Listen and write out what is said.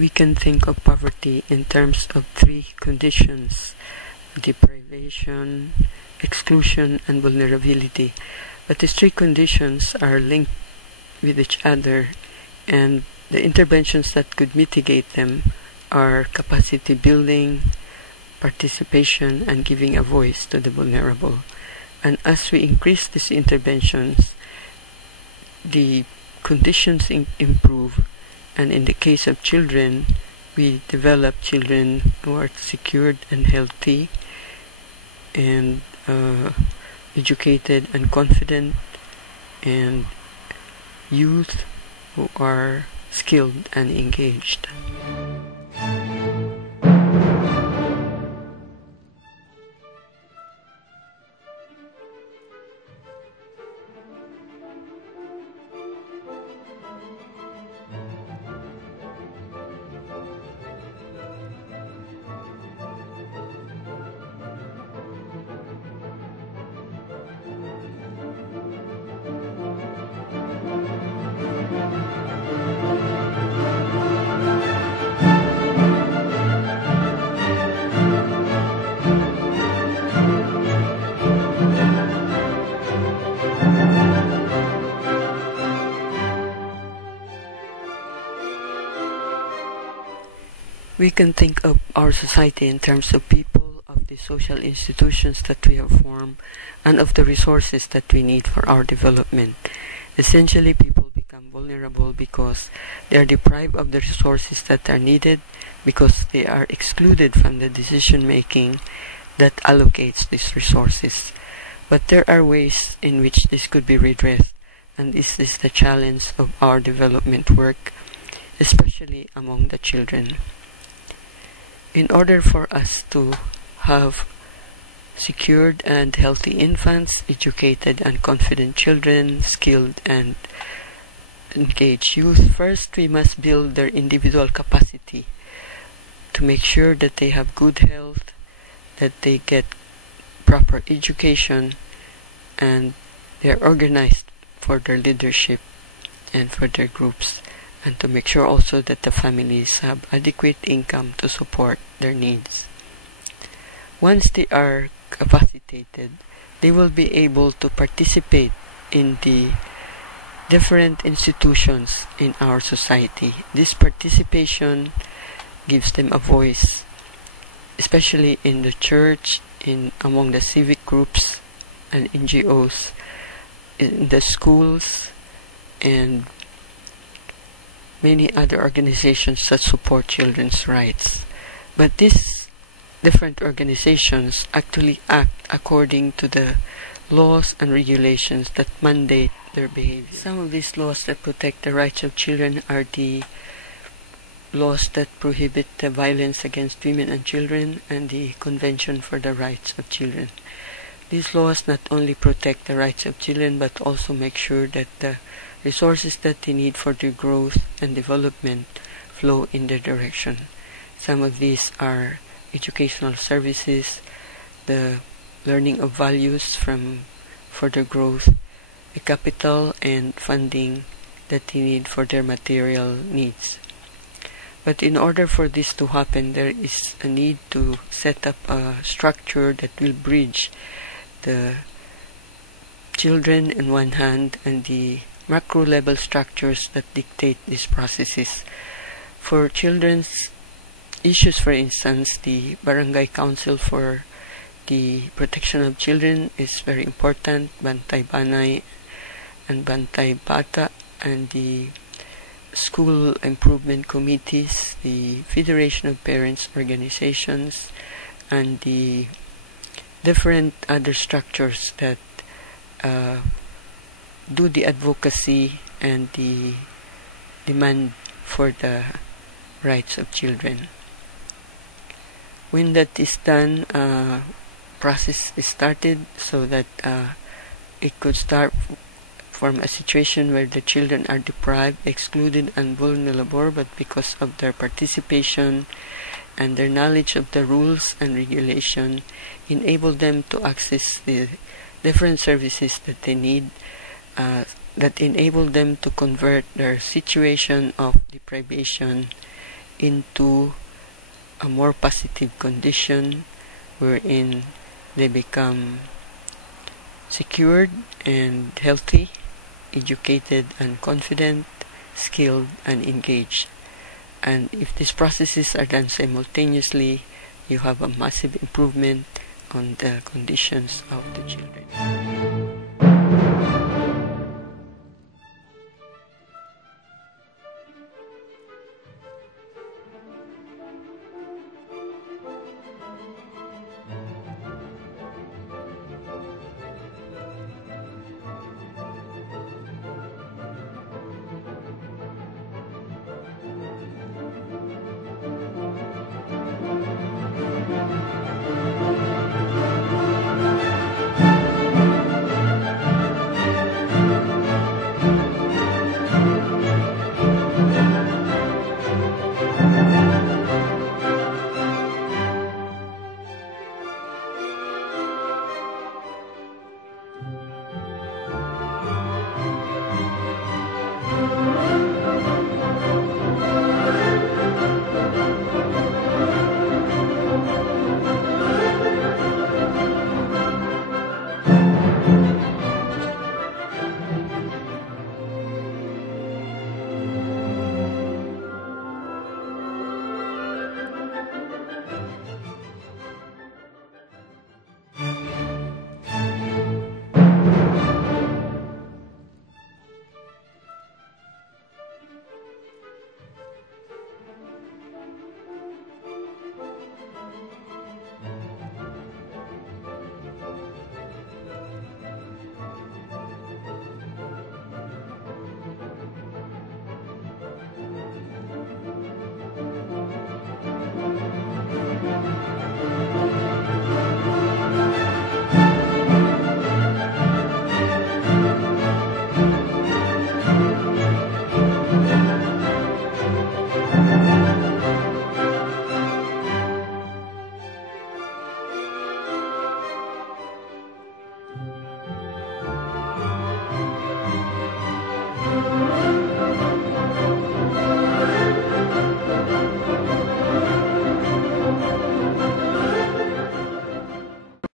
We can think of poverty in terms of three conditions: deprivation, exclusion, and vulnerability. But these three conditions are linked with each other, and the interventions that could mitigate them are capacity building, participation, and giving a voice to the vulnerable. And as we increase these interventions, the conditions improve, and in the case of children, we develop children who are secured and healthy and educated and confident, and youth who are skilled and engaged. We can think of our society in terms of people, of the social institutions that we have formed, and of the resources that we need for our development. Essentially, people become vulnerable because they are deprived of the resources that are needed, because they are excluded from the decision-making that allocates these resources. But there are ways in which this could be redressed, and this is the challenge of our development work, especially among the children. In order for us to have secured and healthy infants, educated and confident children, skilled and engaged youth, first we must build their individual capacity to make sure that they have good health, that they get proper education, and they are organized for their leadership and for their groups, and to make sure also that the families have adequate income to support their needs. Once they are capacitated, they will be able to participate in the different institutions in our society. This participation gives them a voice, especially in the church, among the civic groups and NGOs, in the schools, and many other organizations that support children's rights. But these different organizations actually act according to the laws and regulations that mandate their behavior. Some of these laws that protect the rights of children are the laws that prohibit the violence against women and children, and the Convention for the Rights of Children. These laws not only protect the rights of children, but also make sure that the resources that they need for their growth and development flow in their direction. Some of these are educational services, the learning of values for their growth, the capital and funding that they need for their material needs. But in order for this to happen, there is a need to set up a structure that will bridge the children on one hand and the macro level structures that dictate these processes. For children's issues, for instance, the Barangay Council for the Protection of Children is very important, Bantay Banay and Bantay Bata, and the school improvement committees, the Federation of Parents organizations, and the different other structures that do the advocacy and the demand for the rights of children. When that is done, process is started so that it could start from a situation where the children are deprived, excluded, and vulnerable, but because of their participation and their knowledge of the rules and regulation, enable them to access the different services that they need, that enable them to convert their situation of deprivation into a more positive condition wherein they become secured and healthy, educated and confident, skilled and engaged. And if these processes are done simultaneously, you have a massive improvement on the conditions of the children.